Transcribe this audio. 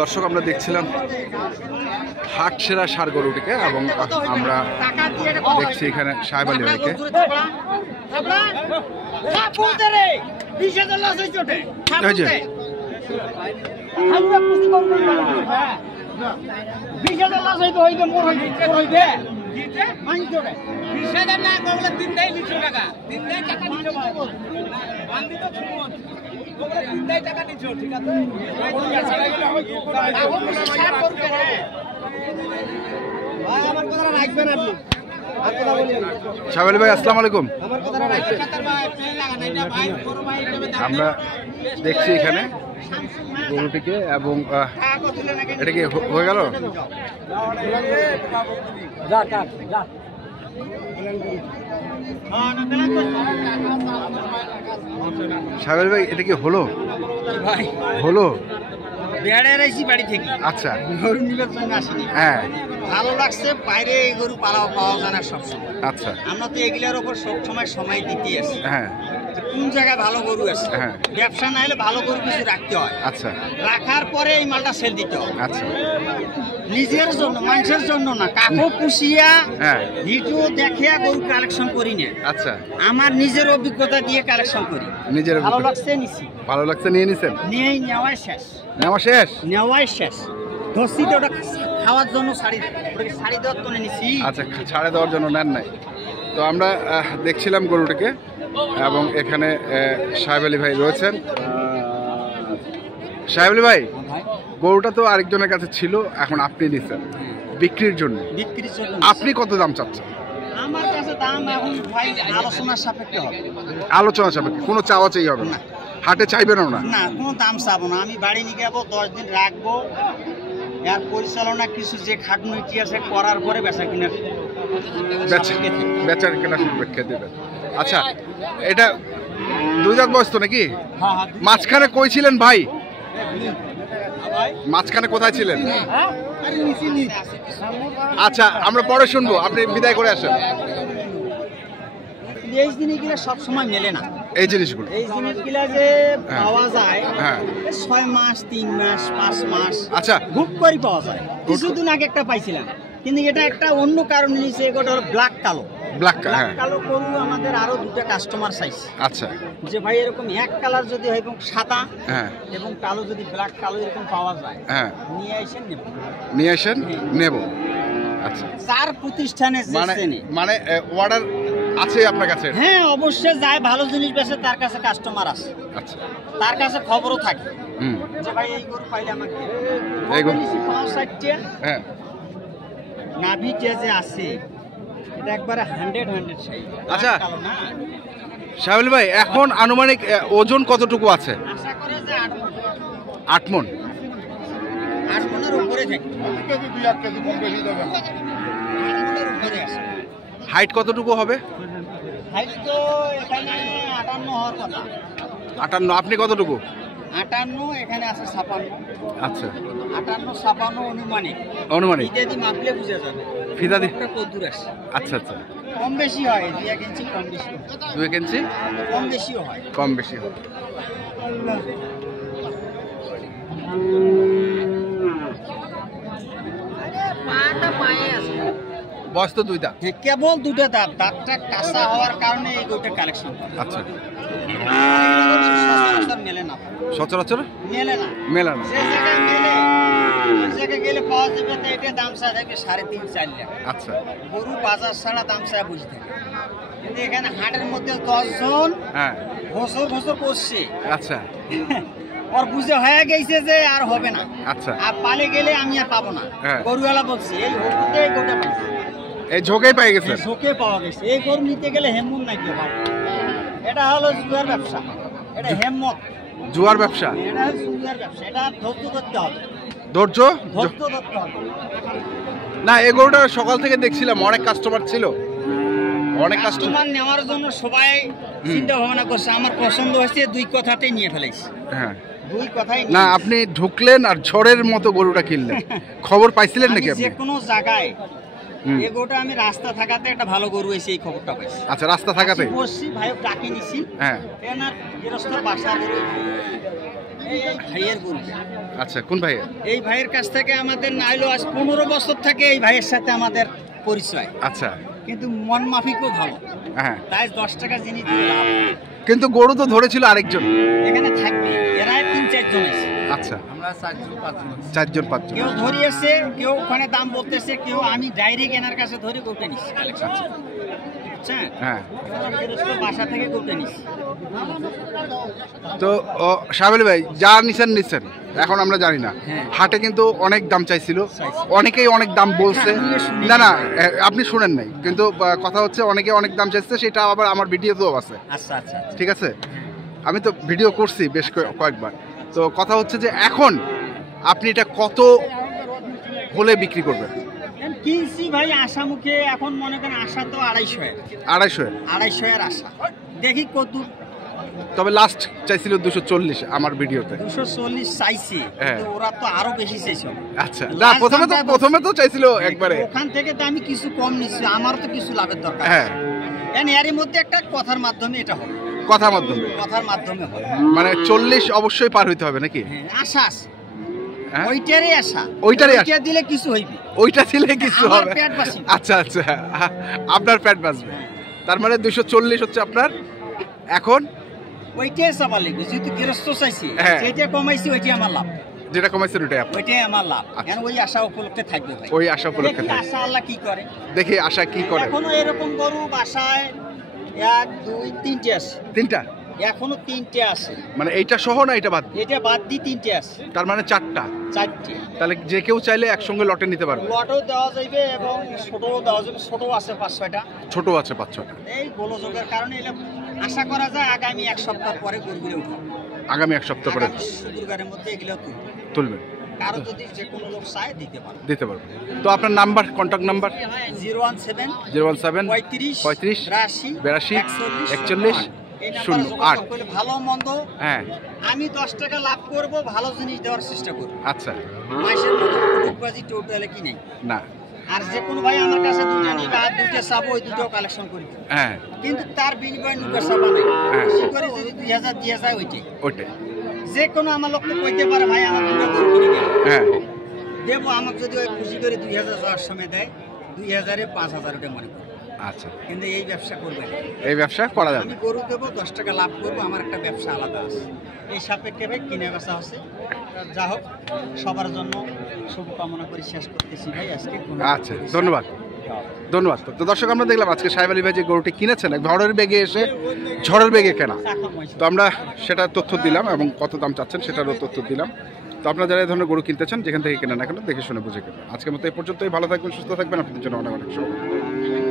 দর্শক আমরা দেখছিলাম হাট সেরা ষাঁড় গরুটিকে এবং আমরা দেখছি এখানে সাহেব আলী ভাইকে। সাহেব আলী ভাই আসসালামু আলাইকুম। আমরা দেখছি এখানে গরুটিকে এবং এটা কি হয়ে গেল? সাহেব আলী ভাই এটা কি হলো? হলো বাড়ি থেকে। আচ্ছা, গরু নিবার জন্য আসিনি। হ্যাঁ, ভালো লাগছে। বাইরে এই গরু পাওয়া যায় না সবসময়। আচ্ছা, আমরা তো এগুলার উপর সবসময় সময় দিতে আসি। হ্যাঁ, কোন জায়গায় ভালো গরু আছে। হ্যাঁ, ব্যবসা না হলে ভালো গরু কিছু রাখতে হয়। আচ্ছা, রাখার পরে এই মালটা সেল দিতে হয়। আচ্ছা, নিজের জন্য, মানুষের জন্য না। কাকু পুষিয়া ভিডিও দেখিয়া গরু কালেকশন করি না। আচ্ছা, আমার নিজের অভিজ্ঞতা দিয়ে কালেকশন করি। নিজের ভালো লাগছে নিছি। ভালো লাগছে নিয়ে নিছেন? নিয়ে নেওয়াই শেষ। নেওয়া শেষ? নেওয়াই শেষ। ধরছি তো ওটা খাওয়ার জন্য শাড়ি দেওয়ার জন্য নিছি। আচ্ছা, ছাড়ে দেওয়ার জন্য নেন নাই। তো আমরা দেখছিলাম গরুটিকে এবং এখানে সাহেব আলী ভাই রয়েছেন। সাহেব আলী ভাই, গরুটা তো আরেকজনের কাছে ছিল, এখন আপনি নিচ্ছেন বিক্রির জন্য। বিক্রির জন্য আপনি কত দাম চাচ্ছেন? আমার কাছে দাম এখন ভাই আলোচনার সাপেক্ষে হবে। আলোচনা সাপেক্ষে, কোনো চাওয়া চাই হবে না? হাটে চাইবেন না? না, কোনো দাম চাবো না। আমি বাড়ি নিয়ে যাবো, 10 দিন রাখবো। এর পরিচালনা কিছু যে খাটুনিটি আছে করার পরে বেচা কেনার সাপেক্ষে দেবেন। আচ্ছা, এটা 2 দাঁত বয়স তো নাকি? মাঝখানে কই ছিলেন ভাই? মাঝখানে কোথায় ছিলেন? আচ্ছা, আমরা পরে শুনবো, আপনি বিদায় করে আসেন। এই জিনিসগুলো সব সময় মেলে না। এই জিনিসগুলো যে পাওয়া যায় 6 মাস, 3 মাস, 5 মাস। আচ্ছা, খুব করে পাওয়া যায়। কিছুদিন আগে একটা পাইছিলাম, কিন্তু এটা একটা অন্য কারণে নিচে। এটা হলো ব্ল্যাক কালো। ব্ল্যাক কালো গরু আমাদের আরো 2টা কাস্টমার চাইছে। আচ্ছা, যে ভাই এরকম এক কালার যদি হয় এবং সাদা এবং কালো, যদি ব্ল্যাক কালো এরকম পাওয়া যায়, নিয়ে আসেন নেব। নিয়ে আসেন নেব। আচ্ছা, 4 প্রতিষ্ঠানে মানে অর্ডার আছে আপনার কাছে? হ্যাঁ, অবশ্যই যায়। ভালো জিনিস বেচে, তার কাছে কাস্টমার আছে। আচ্ছা, তার কাছে খবরও থাকে যে ভাই এই গরু পাইলে আমাকে এই গরু 5-60টা। হ্যাঁ, নাভিটা যে আছে এটা একবারে 100 সাইজ। আচ্ছা সাহেব আলী ভাই, এখন আনুমানিক ওজন কতটুকু আছে? আশা করে যে 8 মণ। 8 মণের উপরে থাকে। 2-1 কেজি কম বেশি দেবে। 8 মণের উপরে আছে। হাইট কতটুকু হবে? হাইট তো এখানে 58 হওয়ার কথা। 58। আপনি কতটুকু? 58, এখানে আছে 56। আচ্ছা, 58, 56 অনুমানিক। অনুমানিক ফিতা দিয়ে মাপলে বুঝা যাবে। ফিতা দিয়ে কত দূর আছে? আচ্ছা আচ্ছা, কম বেশি হয়। 2-1 ইঞ্চি কম বেশি হয়। 2-1 ইঞ্চি কম বেশিও হয়। কম বেশি হয়। আরে পাটা পায়ে আছে। বয়স তো 2 দাঁত। কেবল 2টা দাঁত। দাঁতটা কাঁচা হওয়ার কারণে এই গরুটা কালেকশন। আচ্ছা, মেলে না সচরাচর? মেলে না। মেলে না। জায়গায় গেলে পাওয়া যাবে। তো এটা দাম চা থাকবে 3.5-4 লাখ। আচ্ছা, গরু বাজার ছাড়া দাম চা বুঝে থাকে। কিন্তু এখানে হাটের মধ্যে 10 জন বছর করছে। আচ্ছা, ওর বুঝে হয়ে গেছে যে আর হবে না। আচ্ছা, আর পালে গেলে আমি আর পাবো না। গরুওয়ালা বলছি এই হতে গোটা পাইছে। এই ঝোঁকে পাই গেছে। ঝোঁকে পাওয়া গেছে। এই গরু নিতে গেলে হেমমত নাকি ভাই? এটা হলো জুয়ার ব্যবসা। এটা হেমমত জুয়ার ব্যবসা। এটা হলো জুয়ার ব্যবসা। এটা ধৈর্য ধরতে হবে। ধৈর্য ধরতে হবে না। এই গরুটা সকাল থেকে দেখছিলাম অনেক কাস্টমার ছিল। অনেক কাস্টমার নেওয়ার জন্য সবাই চিন্তা ভাবনা করছে। আমার পছন্দ হয়েছে, 2 কথাতেই নিয়ে ফেলেছি। হ্যাঁ, 2 কথাই না। আপনি ঢুকলেন আর ঝড়ের মতো গরুটা কিনলেন। খবর পাইছিলেন নাকি? যে কোনো জায়গায় এই গরুটা আমি রাস্তা থাকাতে একটা ভালো গরু এসে এই খবরটা পাইছি। আচ্ছা, রাস্তা থাকাতে বসছি ভাইও ডাকি নিছি। হ্যাঁ, এনার গৃহস্থ বাসার গরু এই ভাইয়ের গরু। আচ্ছা, কোন ভাইয়ের? এই ভাইয়ের কাছ থেকে আমাদের নাইলো আজ 15 বছর থেকে এই ভাইয়ের সাথে আমাদের পরিচয়। আচ্ছা, কিন্তু মন মাফিকও ভালো। হ্যাঁ, তাই 10 টাকা জিনিস দিয়ে লাভ। কিন্তু গরু তো ধরেছিল আরেকজন এখানে থাকবে, এরা 3-4 জন আছে। আচ্ছা, আমরা 4জন 5জন। কেউ ধরিয়েছে, কেউ ওখানে দাম বলতেছে, কেউ আমি ডাইরেক্ট এনার কাছে ধরে গরুটা নিচ্ছি। আচ্ছা, হ্যাঁ, বাসা থেকে গরুটা নিচ্ছি। তো সাহেব আলী ভাই যা নিছেন এখন আমরা জানি না, হাটে কিন্তু অনেক দাম চাইছিল, অনেকেই অনেক দাম বলছে। না না, আপনি শুনেন নাই, কিন্তু কথা হচ্ছে অনেকে অনেক দাম চাইছে, সেটা আবার আমার ভিডিওতেও আছে। আচ্ছা আচ্ছা, ঠিক আছে, আমি তো ভিডিও করছি বেশ কয়েকবার। তো কথা হচ্ছে যে এখন আপনি এটা কত হলে বিক্রি করবেন? কিনছি ভাই আশা মুখে, এখন মনে করেন আশা তো 250 এর আশা, দেখি কত। তবে লাস্ট চাইছিল 240 আমার ভিডিওতে। 240 চাইছি, কিন্তু ওরা তো আরো বেশি চাইছে। আচ্ছা, না প্রথমে তো চাইছিল একবারে, ওখান থেকে তো আমি কিছু কম নিচ্ছি, আমার তো কিছু লাভের দরকার। হ্যাঁ, এর মধ্যে একটা কথার মাধ্যমে এটা হবে, কথার মাধ্যমে হবে, মানে 40 অবশ্যই পার হইতে হবে নাকি? আশা আছে, ওইটারই আশা, দিলে কিছু হইবে, ওইটা দিলে কিছু হবে। পেট বাঁচবে। আচ্ছা আচ্ছা, আপনার পেট বাঁচবে, তার মানে 240 হচ্ছে আপনার এখন। ওইটাই চাপা লাগবে, যেহেতু গৃহস্থ চাইছি, যেটা কমাইছি ওইটাই আমার লাভ। যেটা কমাইছেন ওইটাই আমার লাভ। ওই আশা উপলক্ষে থাকবে ভাই, ওই আশা উপলক্ষে থাকবে। আশা আল্লাহ কি করে, দেখি আশা কি করে। এখনো এরকম গরু বাসায় 1 2 3টে আছে। 3টা? এখনো 3টে আছে। মানে এইটা সহ না এটা বাদ? এটা বাদ দিয়ে 3টে আছে। তার মানে 4টা। তাহলে যে কেউ চাইলে একসঙ্গে লটে নিতে পারবে? লটও দেওয়া যাবে এবং ছোটও দেওয়া যাবে। ছোট আছে 5-6টা। ছোট আছে 5-6টা। এই গোলযোগের কারণে এটা আশা করা যায় আগামী 1 সপ্তাহ পরে গরুগুলো উঠবে। আগামী 1 সপ্তাহ পরে শুক্রবারের মধ্যে এগুলো তুলবে। কারো যদি যে কোনো লোক চায় দিতে পারবে। তো আপনার নাম্বার, কন্টাক্ট নাম্বার? 017 35 82 41 08। ভালো মন্দ, হ্যাঁ, আমি 10 টাকা লাভ করব, ভালো জিনিস দেওয়ার চেষ্টা করব। আচ্ছা, মাসের মতো টুকবাজি টোটালে কি নেই না। আর যে কোনো ভাই আমার কাছে 2টা নিবে আর 2টা চাবো, ওই 2টাও কালেকশন করব। হ্যাঁ, কিন্তু তার বিনিময়ে নুকা চাবা নাই, কি করে যদি 2000 দিয়ে যায় ওইটাই। যে কোনো আমার লোক তো কইতে পারে ভাই আমার 2টা গরু কিনে দেব। হ্যাঁ, দেবো। আমাকে যদি ওই খুশি করে 2000 যাওয়ার সময় দেয়, 2000 এ 5000 ওটা মনে করে। আচ্ছা, কিন্তু এই ব্যবসা করবে না, এই ব্যবসা করা যাবে। আমি গরু দেবো, 10 টাকা লাভ করবো, আমার একটা ব্যবসা আলাদা আছে। এই সাপেক্ষে ভাই কিনে বেচা আছে। যা হোক, সবার জন্য শুভকামনা করে শেষ করতেছি ভাই আজকে। আচ্ছা, ধন্যবাদ। তো দর্শক, আমরা দেখলাম আজকে সাহেব আলী ভাই যে গরুটি কিনেছেন ঝড়ের বেগে কেনা। তো আমরা সেটার তথ্য দিলাম এবং কত দাম চাচ্ছেন সেটারও তথ্য দিলাম। তো আপনারা যারা এই ধরনের গরু কিনতে চান, যেখান থেকে কেনেন না কেন, দেখে শুনে বুঝে কেনেন। আজকের মতো এই পর্যন্তই। ভালো থাকবেন, সুস্থ থাকবেন, আপনাদের জন্য অনেক শুভকামনা।